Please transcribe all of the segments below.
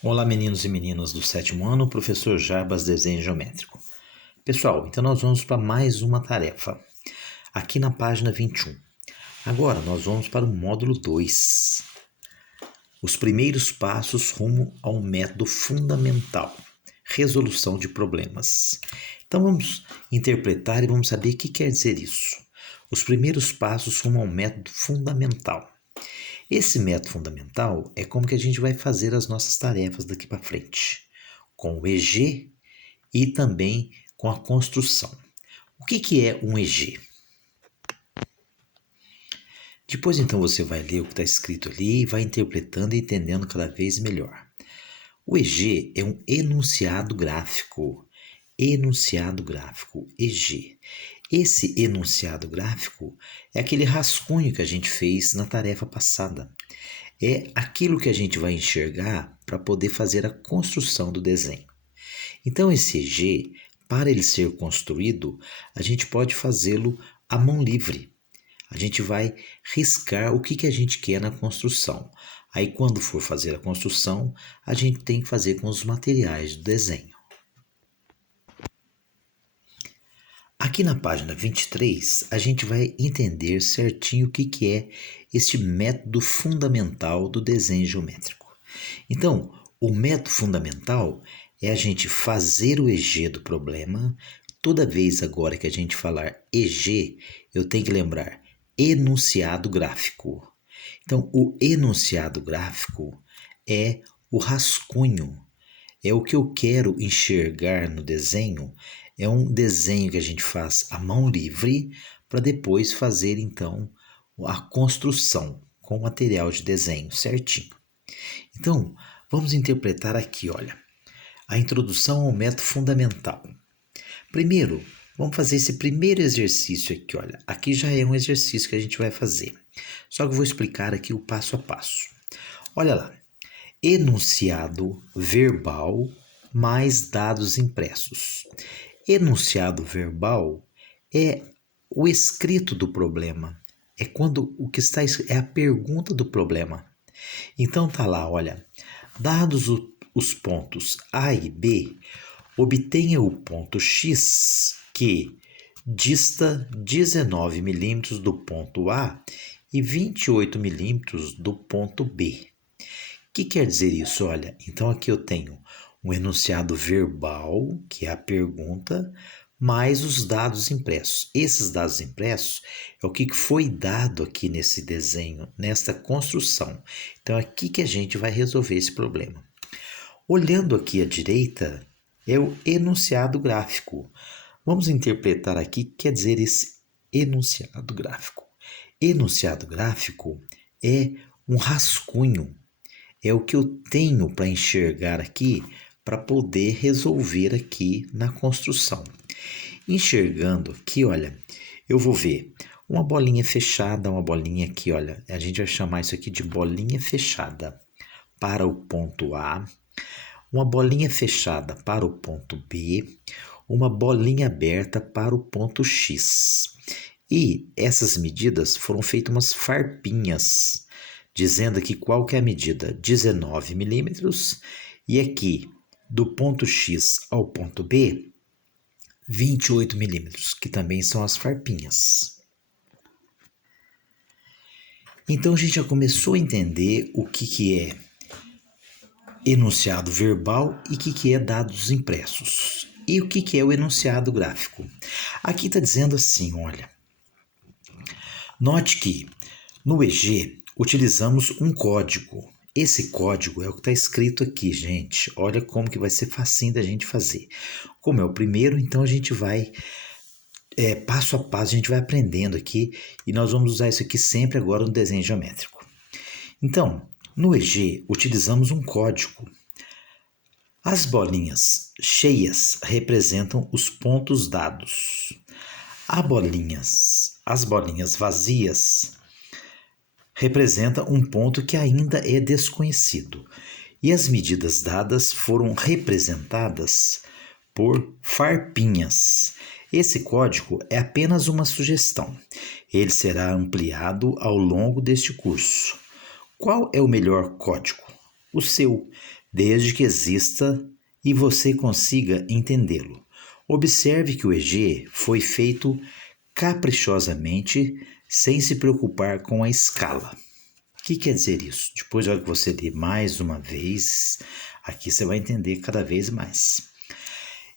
Olá, meninos e meninas do sétimo ano, professor Jarbas, Desenho Geométrico. Pessoal, então nós vamos para mais uma tarefa, aqui na página 21. Agora nós vamos para o módulo 2, os primeiros passos rumo a um método fundamental, resolução de problemas. Então vamos interpretar e vamos saber o que quer dizer isso. Os primeiros passos rumo a um método fundamental. Esse método fundamental é como que a gente vai fazer as nossas tarefas daqui para frente, com o EG e também com a construção. O que é um EG? Depois então você vai ler o que está escrito ali e vai interpretando e entendendo cada vez melhor. O EG é um enunciado gráfico. Enunciado gráfico, EG. Esse enunciado gráfico é aquele rascunho que a gente fez na tarefa passada. É aquilo que a gente vai enxergar para poder fazer a construção do desenho. Então, esse EG, para ele ser construído, a gente pode fazê-lo à mão livre. A gente vai riscar o que a gente quer na construção. Aí, quando for fazer a construção, a gente tem que fazer com os materiais do desenho. Aqui na página 23, a gente vai entender certinho o que é este método fundamental do desenho geométrico. Então, o método fundamental é a gente fazer o EG do problema. Toda vez agora que a gente falar EG, eu tenho que lembrar enunciado gráfico. Então, o enunciado gráfico é o rascunho, é o que eu quero enxergar no desenho. É um desenho que a gente faz à mão livre para depois fazer então a construção com o material de desenho certinho. Então, vamos interpretar aqui, olha, a introdução ao método fundamental. Primeiro, vamos fazer esse primeiro exercício aqui, olha. Aqui já é um exercício que a gente vai fazer. Só que eu vou explicar aqui o passo a passo. Olha lá. Enunciado verbal mais dados impressos. Enunciado verbal é o escrito do problema. É quando o que está escrito é a pergunta do problema. Então tá lá, olha. Dados os pontos A e B, obtenha o ponto X que dista 19 milímetros do ponto A e 28 milímetros do ponto B. O que quer dizer isso? Olha, então aqui eu tenho um enunciado verbal, que é a pergunta, mais os dados impressos. Esses dados impressos é o que foi dado aqui nesse desenho, nesta construção. Então é aqui que a gente vai resolver esse problema. Olhando aqui à direita, é o enunciado gráfico. Vamos interpretar aqui o que quer dizer esse enunciado gráfico. Enunciado gráfico é um rascunho. É o que eu tenho para enxergar aqui para poder resolver aqui na construção. Enxergando aqui, olha, eu vou ver uma bolinha fechada, uma bolinha aqui, olha, a gente vai chamar isso aqui de bolinha fechada para o ponto A, uma bolinha fechada para o ponto B, uma bolinha aberta para o ponto X. E essas medidas foram feitas umas farpinhas, dizendo aqui qual que é a medida, 19 milímetros, e aqui do ponto X ao ponto B, 28 milímetros, que também são as farpinhas. Então a gente já começou a entender o que é enunciado verbal e o que é dados impressos. E o que é o enunciado gráfico? Aqui está dizendo assim, olha, note que no EG utilizamos um código. Esse código é o que está escrito aqui, gente. Olha como que vai ser facinho da gente fazer. Como é o primeiro, então a gente vai, passo a passo, a gente vai aprendendo aqui e nós vamos usar isso aqui sempre agora no desenho geométrico. Então, no EG utilizamos um código. As bolinhas cheias representam os pontos dados. As bolinhas vazias representa um ponto que ainda é desconhecido, e as medidas dadas foram representadas por farpinhas. Esse código é apenas uma sugestão. Ele será ampliado ao longo deste curso. Qual é o melhor código? O seu. desde que exista e você consiga entendê-lo. Observe que o EG foi feito caprichosamente, sem se preocupar com a escala. O que quer dizer isso? Depois, na hora que você ler mais uma vez, aqui você vai entender cada vez mais.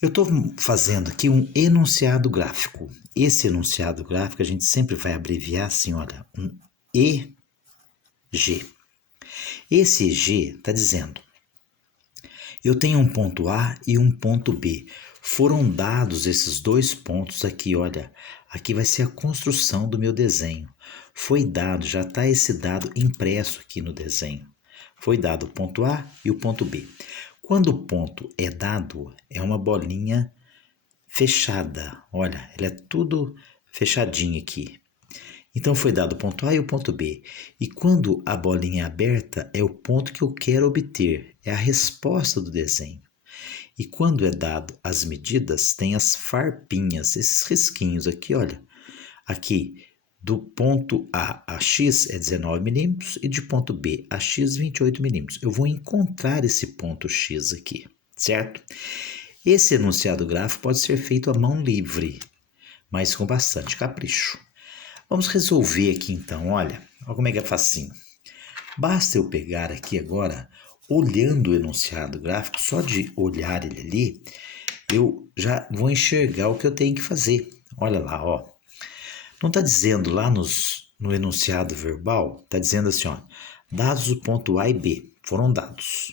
Eu estou fazendo aqui um enunciado gráfico. Esse enunciado gráfico a gente sempre vai abreviar assim, olha, um EG. Esse EG está dizendo, eu tenho um ponto A e um ponto B. Foram dados esses dois pontos aqui, olha, aqui vai ser a construção do meu desenho. Foi dado, já está esse dado impresso aqui no desenho. Foi dado o ponto A e o ponto B. Quando o ponto é dado, é uma bolinha fechada. Olha, ela é tudo fechadinha aqui. Então foi dado o ponto A e o ponto B. E quando a bolinha é aberta, é o ponto que eu quero obter. É a resposta do desenho. E quando é dado as medidas, tem as farpinhas, esses risquinhos aqui, olha. Aqui, do ponto A a X é 19 milímetros e de ponto B a X 28 milímetros. Eu vou encontrar esse ponto X aqui, certo? Esse enunciado gráfico pode ser feito à mão livre, mas com bastante capricho. Vamos resolver aqui então, olha como é que é facinho. Basta eu pegar aqui agora, olhando o enunciado gráfico, só de olhar ele ali, eu já vou enxergar o que eu tenho que fazer. Olha lá, ó. Não está dizendo lá no enunciado verbal, está dizendo assim, ó, dados o ponto A e B, foram dados.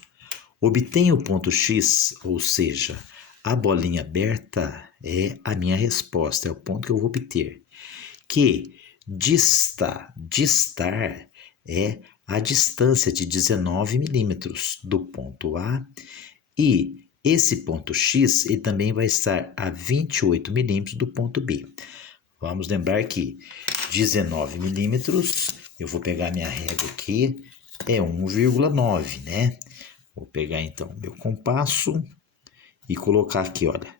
Obtenha o ponto X, ou seja, a bolinha aberta é a minha resposta, é o ponto que eu vou obter. Que distar é a distância de 19 milímetros do ponto A e esse ponto X ele também vai estar a 28 milímetros do ponto B. Vamos lembrar que 19 milímetros, eu vou pegar minha régua aqui, é 1,9, né? Vou pegar então meu compasso e colocar aqui, olha,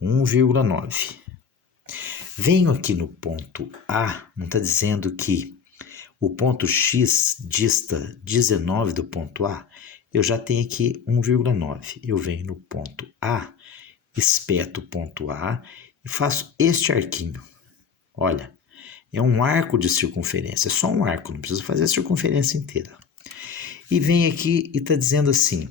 1,9. Venho aqui no ponto A, não está dizendo que o ponto X dista 19 do ponto A? Eu já tenho aqui 1,9. Eu venho no ponto A, espeto o ponto A e faço este arquinho. Olha, é um arco de circunferência, é só um arco, não precisa fazer a circunferência inteira. E vem aqui e está dizendo assim,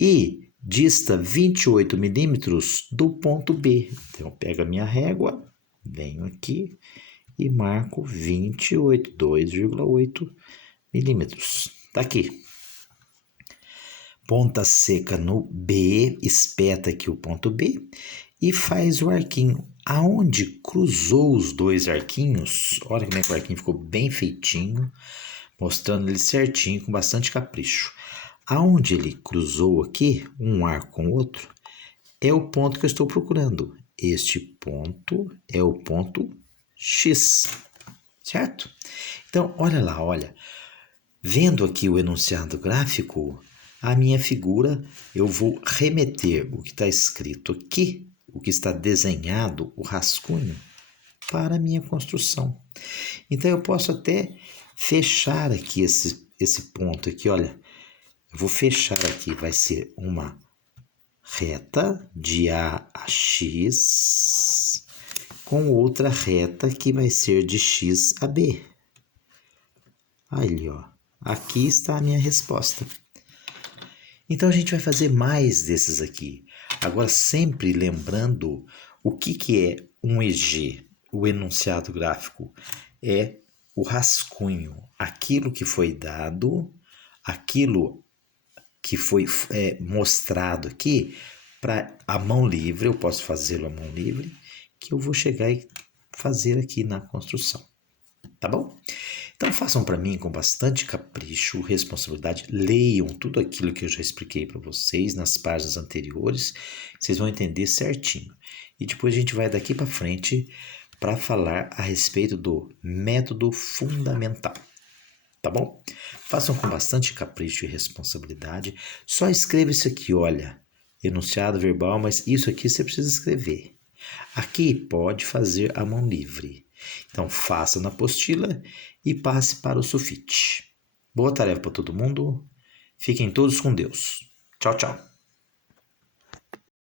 e dista 28 milímetros do ponto B. Então, eu pego a minha régua, venho aqui e marco 28, 2,8 milímetros. Tá aqui. Ponta seca no B, espeta aqui o ponto B e faz o arquinho. Aonde cruzou os dois arquinhos, olha como é que o arquinho ficou bem feitinho, mostrando ele certinho, com bastante capricho. Aonde ele cruzou aqui, um arco com o outro, é o ponto que eu estou procurando. Este ponto é o ponto X, certo? Então, olha lá, olha. Vendo aqui o enunciado gráfico, a minha figura, eu vou remeter o que está escrito aqui, o que está desenhado, o rascunho, para a minha construção. Então, eu posso até fechar aqui esse ponto aqui, olha. Eu vou fechar aqui, vai ser uma reta de A a X com outra reta que vai ser de X a B. Ali, ó. Aqui está a minha resposta. Então, a gente vai fazer mais desses aqui. Agora, sempre lembrando o que é um EG, o enunciado gráfico. É o rascunho, aquilo que foi dado, aquilo que foi mostrado aqui, para a mão livre, eu posso fazê-lo à mão livre, que eu vou chegar e fazer aqui na construção. Tá bom? Então façam para mim com bastante capricho, responsabilidade, leiam tudo aquilo que eu já expliquei para vocês nas páginas anteriores, vocês vão entender certinho. E depois a gente vai daqui para frente para falar a respeito do método fundamental. Tá bom? Façam com bastante capricho e responsabilidade. Só escreva isso aqui, olha, enunciado verbal, mas isso aqui você precisa escrever. Aqui pode fazer à mão livre. Então, faça na apostila e passe para o sulfite. Boa tarefa para todo mundo. Fiquem todos com Deus. Tchau, tchau.